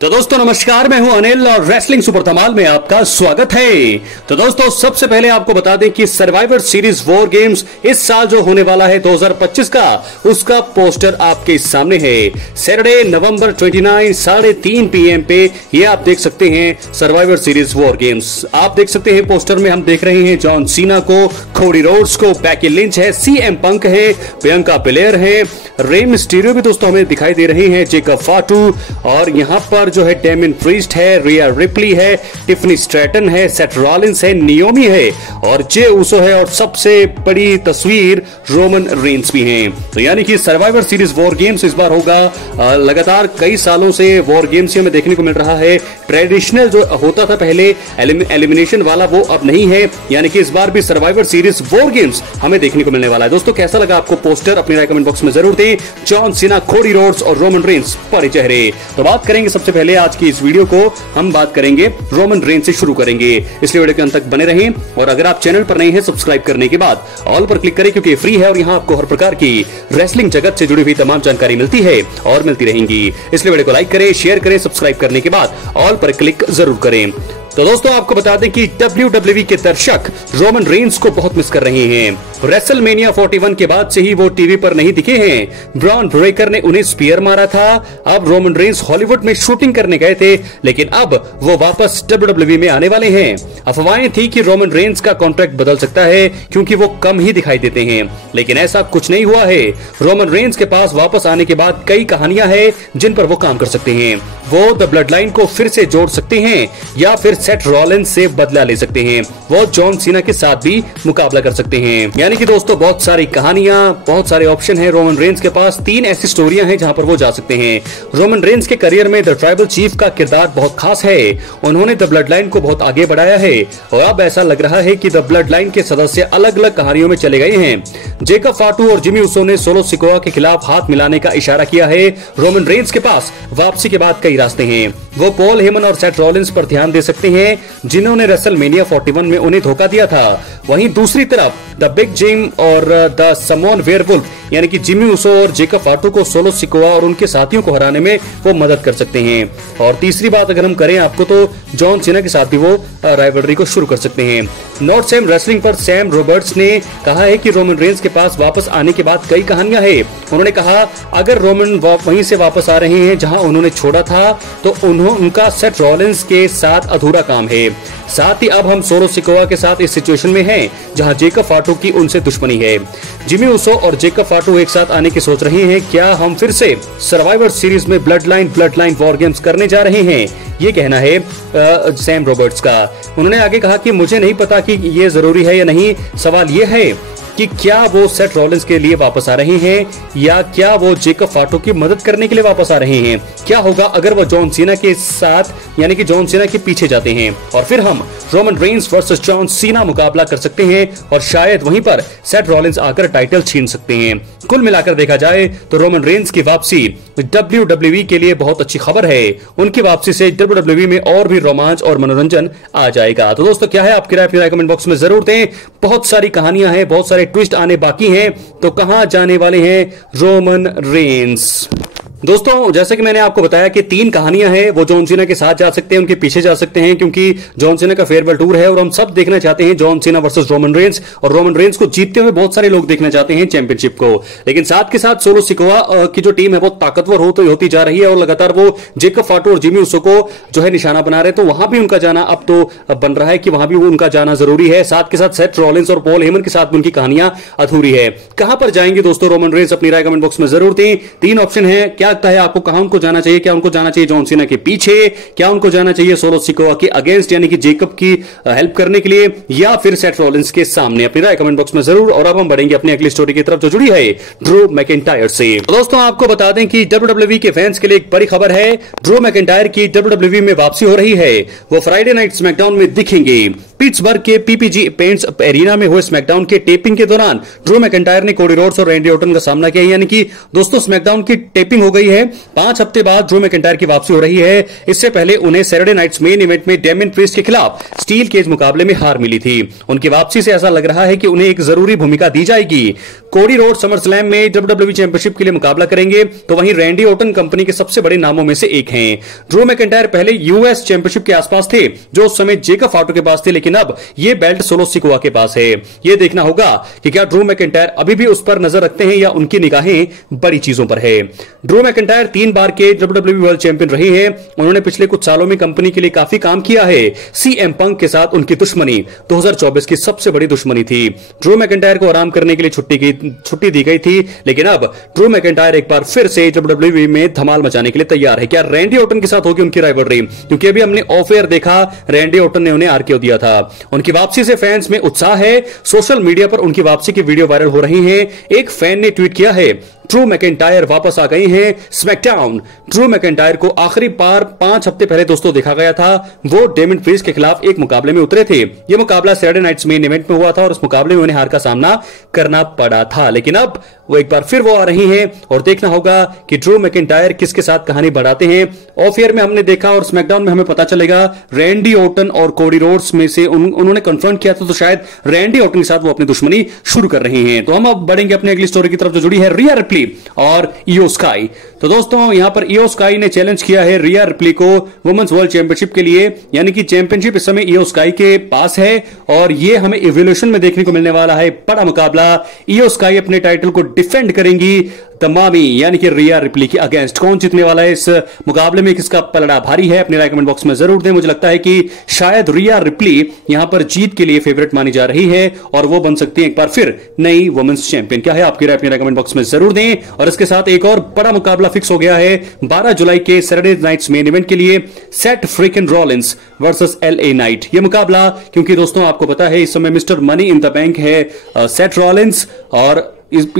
तो दोस्तों नमस्कार, मैं हूं अनिल और रेसलिंग सुपर धमाल में आपका स्वागत है। तो दोस्तों सबसे पहले आपको बता दें कि सर्वाइवर सीरीज वॉर गेम्स इस साल जो होने वाला है 2025 का, उसका पोस्टर आपके सामने है। सैटरडे नवंबर 29 3:30 PM पे ये आप देख सकते हैं सर्वाइवर सीरीज वॉर गेम्स। आप देख सकते हैं पोस्टर में हम देख रहे हैं जॉन सीना को, कोडी रोड्स को, बैकी लिंच है, CM पंक है, बियांका बेलेयर है, रे मिस्टीरियो भी दोस्तों हमें दिखाई दे रहे हैं, जेकब फाटू, और यहाँ पर जो है डेमिन प्रीस्ट है, रिया रिप्ली है, टिफनी स्ट्रैटन है, सेथ रॉलिंस है, नियोमी है और जे उसो है, और सबसे बड़ी तस्वीर रोमन रेंस भी हैं। तो यानी कि सर्वाइवर सीरीज वॉर गेम्स इस बार होगा। लगातार कई सालों से वॉर गेम्स हमें देखने को मिल रहा है। ट्रेडिशनल जो होता था पहले एलिमिनेशन वाला, वो अब नहीं है, यानी कि इस बार भी सर्वाइवर सीरीज वॉर गेम्स हमें देखने को मिलने वाला है। दोस्तों कैसा लगा आपको पोस्टर, अपनी राय कमेंट बॉक्स में जरूर दें। जॉन सीना, कोडी रोड्स और रोमन रेंस बड़े चेहरे। तो बात करेंगे सबसे पहले आज की इस वीडियो को हम बात करेंगे रोमन रेंस से शुरू करेंगे, इसलिए वीडियो के अंत तक बने रहें। और अगर आप चैनल पर नए हैं, सब्सक्राइब करने के बाद ऑल पर क्लिक करें, क्योंकि फ्री है और यहाँ आपको हर प्रकार की रेसलिंग जगत से जुड़ी हुई तमाम जानकारी मिलती है और मिलती रहेंगी। इसलिए वीडियो को लाइक करें, शेयर करें, सब्सक्राइब करने के बाद ऑल पर क्लिक जरूर करें। तो दोस्तों आपको बता दें कि WWE के दर्शक रोमन रेंस को बहुत मिस कर रहे हैं। रेसलमेनिया 41 के बाद से ही वो टीवी पर नहीं दिखे हैं। ब्रॉन ब्रेकर ने उन्हें स्पीयर मारा था। अब रोमन रेंस हॉलीवुड में शूटिंग करने गए थे, लेकिन अब वो वापस WWE में आने वाले हैं। अफवाहें थी कि रोमन रेंस का कॉन्ट्रैक्ट बदल सकता है, क्योंकि वो कम ही दिखाई देते हैं, लेकिन ऐसा कुछ नहीं हुआ है। रोमन रेंस के पास वापस आने के बाद कई कहानियां हैं जिन पर वो काम कर सकते हैं। वो द ब्लड लाइन को फिर से जोड़ सकते हैं, या फिर सेथ रॉलिंस से बदला ले सकते हैं। वो जॉन सीना के साथ भी मुकाबला कर सकते हैं। यानी कि दोस्तों बहुत सारी कहानियां, बहुत सारे ऑप्शन हैं रोमन रेंस के पास। 3 ऐसी स्टोरियां हैं जहां पर वो जा सकते हैं। रोमन रेंस के करियर में द ट्राइबल चीफ का किरदार बहुत खास है। उन्होंने द ब्लड लाइन को बहुत आगे बढ़ाया है और अब ऐसा लग रहा है कि द ब्लड लाइन के सदस्य अलग अलग कहानियों में चले गए हैं। जेकब फाटू और जिमी उसो ने सोलो सिकोआ के खिलाफ हाथ मिलाने का इशारा किया है। रोमन रेंस के पास वापसी के बाद कई रास्ते हैं। वो पॉल हेमन और सेथ रॉलिंस पर ध्यान दे सकते हैं, जिन्होंने रेसलमेनिया 41 में उन्हें धोखा दिया था। वहीं दूसरी तरफ द बिग जिम और द समोन वेयरवुल्फ, यानी कि जिमी उसो और जेकब फाटू को सोलो सिकोआ और उनके साथियों को हराने में वो मदद कर सकते हैं। और तीसरी बात अगर हम करें आपको, तो जॉन सीना के साथ भी वो राइवलरी को शुरू कर सकते हैं। नॉट सेम रेसलिंग पर सैम रॉबर्ट्स ने कहा है कि रोमन रेंस के पास वापस आने के बाद कई कहानियां हैं। उन्होंने कहा अगर रोमन वहीं से वापस आ रहे हैं जहां उन्होंने छोड़ा था, तो उनका सेथ रॉलिंस के साथ अधूरा काम है। साथ ही अब हम सोलो सिकोआ के साथ इस सिचुएशन में हैं जहां जेकब फाटू की उनसे दुश्मनी है। जिमी उसो और जेकब फाटू एक साथ आने की सोच रहे हैं। क्या हम फिर से सर्वाइवर सीरीज में ब्लड लाइन वॉर गेम्स करने जा रहे हैं? ये कहना है सैम रॉबर्ट्स का। उन्होंने आगे कहा कि मुझे नहीं पता कि ये जरूरी है या नहीं। सवाल ये है कि क्या वो सेथ रॉलिंस के लिए वापस आ रहे हैं, या क्या वो जेकब फाटू की मदद करने के लिए वापस आ रहे हैं? क्या होगा अगर वो जॉन सीना के साथ, यानी कि जॉन सीना के पीछे जाते हैं, और फिर हम Roman Reigns versus John Cena मुकाबला कर सकते हैं, और शायद वहीं पर सेथ रॉलिंस आकर टाइटल छीन सकते हैं। कुल मिलाकर देखा जाए तो रोमन रेंस की वापसी WWE के लिए बहुत अच्छी खबर है। उनकी वापसी से WWE में और भी रोमांच और मनोरंजन आ जाएगा। तो दोस्तों क्या है आपकी राय, अपनी राय कमेंट बॉक्स में जरूर दें। बहुत सारी कहानियां हैं, बहुत सारे ट्विस्ट आने बाकी हैं, तो कहां जाने वाले हैं रोमन रेंस? दोस्तों जैसे कि मैंने आपको बताया कि 3 कहानियां हैं। वो जॉन सीना के साथ जा सकते हैं, उनके पीछे जा सकते हैं, क्योंकि जॉन सीना का फेयरवेल टूर है और हम सब देखना चाहते हैं John Cena versus Roman Reigns, और रोमन रेंस को जीतते हुए बहुत सारे लोग देखना चाहते हैं चैंपियनशिप को। लेकिन साथ के साथ सोलो सिकोआ की जो टीम है वो ताकतवर होती जा रही है, और लगातार वो जेकब फाटू और जिमी उसो को जो है निशाना बना रहे हैं। तो वहां भी उनका जाना अब तो बन रहा है कि वहां भी उनका जाना जरूरी है। साथ के साथ सेथ रॉलिंस और पॉल हेमन के साथ उनकी कहानियां अधूरी है। कहां पर जाएंगे दोस्तों रोमन रेंस? अपनी राय कमेंट बॉक्स में जरूर दें। 3 ऑप्शन है, क्या लगता है आपको कहां उनको जाना चाहिए? क्या उनको जाना चाहिए जॉन सीना के पीछे? क्या उनको जाना चाहिए सोलो सिकोआ के अगेंस्ट, यानी कि जेकब की हेल्प करने के लिए, या फिर सेथ रॉलिंस के सामने? अपनी राय कमेंट बॉक्स में जरूर। और अब हम बढ़ेंगे अपनी अगली स्टोरी की तरफ जो जुड़ी है ड्रू मैकिंटायर से। दोस्तों आपको बता दें कि WWE के फैंस के लिए एक बड़ी खबर है। ड्रू मैकिंटायर की WWE में वापसी हो रही है। वो फ्राइडे नाइट स्मैकडाउन में दिखेंगे। पिट्सबर्ग के PPG पेंट्स एरिना में हुए स्मैकडाउन के टेपिंग के दौरान ड्रू मैकिंटायर ने कोडी रोड्स और रैंडी ऑर्टन का सामना किया। यानी कि दोस्तों स्मैकडाउन की टेपिंग हो गई है। 5 हफ्ते बाद ड्रू मैकिंटायर की वापसी हो रही है। इससे पहले उन्हें सैटरडे नाइट्स मेन इवेंट में डेमियन प्रीस्ट के खिलाफ स्टील केज मुकाबले में हार मिली थी। उनकी वापसी से ऐसा लग रहा है कि उन्हें एक जरूरी भूमिका दी जाएगी। कोडी रोड समर स्लैम में WWE चैंपियनशिप के लिए मुकाबला करेंगे, तो वहीं रैंडी ऑर्टन कंपनी के सबसे बड़े नामों में से एक हैं। ड्रू मैकिंटायर पहले यूएस चैंपियनशिप के आसपास थे, जो उस समय जेकब फाटो के पास थे, लेकिन अब यह बेल्ट सोलो सिकोआ के पास है। यह देखना होगा कि क्या ड्रू मैकिंटायर अभी भी उस पर नजर रखते हैं या उनकी निगाहें बड़ी चीजों पर है। ड्रू मैकिंटायर 3 बार के WWE वर्ल्ड चैंपियन रही है। उन्होंने पिछले कुछ सालों में कंपनी के लिए काफी काम किया है। सीएम पंक के साथ उनकी दुश्मनी 2024 की सबसे बड़ी दुश्मनी थी। ड्रू मैकिंटायर को आराम करने के लिए छुट्टी दी गई थी, लेकिन अब ड्रू मैकिंटायर एक बार फिर से WWE में धमाल मचाने के लिए तैयार है। क्या रैंडी ऑर्टन के साथ होगी उनकी राइवलरी? क्योंकि अभी हमने ऑफ एयर देखा, रैंडी ऑर्टन ने उन्हें आरकेओ दिया था। उनकी वापसी से फैंस में उत्साह है। सोशल मीडिया पर उनकी वापसी की वीडियो वायरल हो रही है। एक फैन ने ट्वीट किया है, ड्रू मैकिंटायर वापस आ गई हैं स्मैकडाउन। ड्रू मैकिंटायर को आखिरी बार 5 हफ्ते पहले दोस्तों देखा गया था। वो डेमियन प्रीस्ट के खिलाफ एक मुकाबले में उतरे थे। यह मुकाबला सैटरडे नाइट्स मेन इवेंट में हुआ था और उस मुकाबले में उन्हें हार का सामना करना पड़ा था, लेकिन अब वो एक बार फिर वो आ रही हैं और देखना होगा कि ड्रू मैकिंटायर किसके साथ कहानी बढ़ाते हैं। ऑफ एयर में हमने देखा और स्मैकडाउन में हमें पता चलेगा रैंडी ऑर्टन और कोडी रोड्स में से उन्होंने कंफर्म किया था, तो शायद रैंडी ऑर्टन के साथ वो अपनी दुश्मनी शुरू कर रही हैं। तो हम अब बढ़ेंगे अपनी अगली स्टोरी की तरफ, जो जुड़ी है रिया रिप्ली और इयो स्काई। तो दोस्तों यहां पर इयो स्काई ने चैलेंज किया है रिया रिप्ली को वुमेन्स वर्ल्ड चैंपियनशिप के लिए, यानी कि चैंपियनशिप इस समय इयो स्काई के पास है और ये हमें इवोल्यूशन में देखने को मिलने वाला है। बड़ा मुकाबला, इयो स्काई अपने टाइटल को डिफेंड करेंगी तमामी यानी कि रिया रिप्ली के अगेंस्ट। कौन जीतने वाला है इस मुकाबले में, किसका पलड़ा भारी है, अपने राय कमेंट बॉक्स में जरूर दें। मुझे लगता है कि शायद रिया रिप्ली यहां पर जीत के लिए फेवरेट मानी जा रही है और वो बन सकती है एक बार फिर नई वुमेन्स चैंपियन। क्या है आपकी राय, अपने राय कमेंट बॉक्स में जरूर दें। और इसके साथ एक और बड़ा मुकाबला फिक्स हो गया है 12 जुलाई के सैटरडे नाइट्स मेन इवेंट के लिए, Seth freakin Rollins versus LA Knight. यह मुकाबला, क्योंकि दोस्तों आपको पता है इस समय mister money in the bank है सेथ रॉलिंस, और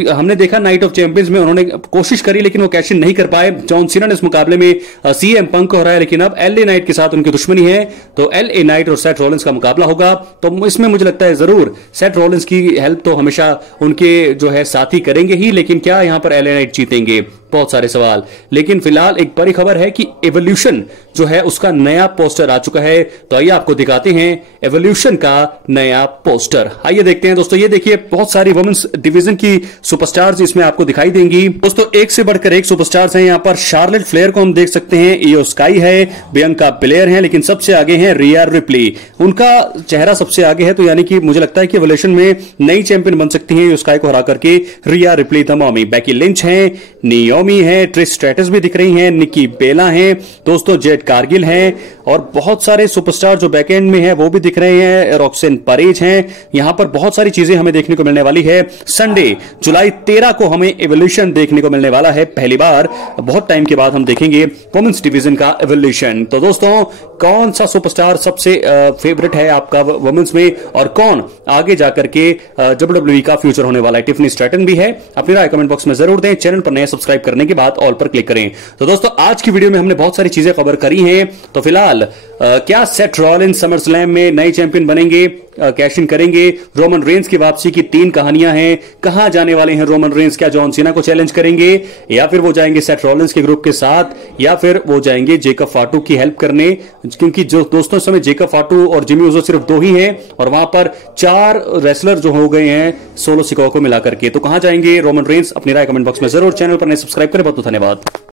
हमने देखा नाइट ऑफ चैंपियंस में उन्होंने कोशिश करी लेकिन वो कैश इन नहीं कर पाए। जॉन सीना ने इस मुकाबले में सीएम पंक को हराया, लेकिन अब LA नाइट के साथ उनकी दुश्मनी है, तो LA नाइट और सेथ रॉलिंस का मुकाबला होगा। तो इसमें मुझे लगता है जरूर सेथ रॉलिंस की हेल्प तो हमेशा उनके जो है साथी करेंगे ही, लेकिन क्या यहां पर LA नाइट जीतेंगे? बहुत सारे सवाल। लेकिन फिलहाल एक बड़ी खबर है कि एवोल्यूशन जो है उसका नया पोस्टर आ चुका है। तो आइए आपको दिखाते हैं एवोल्यूशन का नया पोस्टर। आइए देखते हैं दोस्तों। ये देखिए बहुत सारी वुमेन्स डिवीजन की सुपरस्टार्स इसमें आपको दिखाई देंगी। दोस्तों एक से बढ़कर एक सुपरस्टार्स हैं यहाँ पर। शार्लेट फ्लेयर को हम देख सकते हैं, इयो स्काई है, बियंका बेलेयर है, लेकिन सबसे आगे हैं रिया रिप्ली। उनका चेहरा सबसे आगे है, तो यानी कि मुझे लगता है कि एवोल्यूशन में नई चैंपियन बन सकती है इयो स्काई को हरा करके Rhea Ripley the Mami. Becky Lynch है, नियोमी है, ट्रिश स्ट्रेटस भी दिख रही हैं, निकी बेला हैं, दोस्तों जेड कारगिल हैं और बहुत सारे सुपरस्टार जो बैकएंड में है वो भी दिख रहे हैं। रॉक्सेन परेज हैं। यहां पर बहुत सारी चीजें हमें देखने को मिलने वाली है। संडे जुलाई 13 को हमें एवोल्यूशन देखने को मिलने वाला है। पहली बार बहुत टाइम के बाद हम देखेंगे वुमेन्स डिवीजन का एवोल्यूशन। तो दोस्तों कौन सा सुपरस्टार सबसे फेवरेट है आपका वुमेन्स में और कौन आगे जाकर के WWE का फ्यूचर होने वाला है? टिफनी स्ट्रैटन भी है। अपनी राय कमेंट बॉक्स में जरूर दें। चैनल पर नए सब्सक्राइब करने के बाद ऑल पर क्लिक करें। तो दोस्तों आज की वीडियो में हमने बहुत सारी चीजें कवर करी हैं। तो फिलहाल क्या सेथ रॉलिंस समर स्लैम में नए चैंपियन बनेंगे, कैश इन करेंगे? रोमन रेंस की वापसी की 3 कहानियां हैं। कहां जाने वाले हैं रोमन रेंस? क्या जॉन सीना को चैलेंज करेंगे या फिर वो जाएंगे सेथ रॉलिंस के ग्रुप के साथ या फिर वो जाएंगे जेकब फाटू की हेल्प करने? क्योंकि जो दोस्तों समय जेकब फाटू और जिमी उजो सिर्फ 2 ही हैं और वहां पर 4 रेसलर जो हो गए हैं सोलो सिकोआ को मिलाकर के। तो कहां जाएंगे रोमन रेंस? अपनी राय कमेंट बॉक्स में जरूर। चैनल पर नए सब्सक्राइब करें। बहुत धन्यवाद।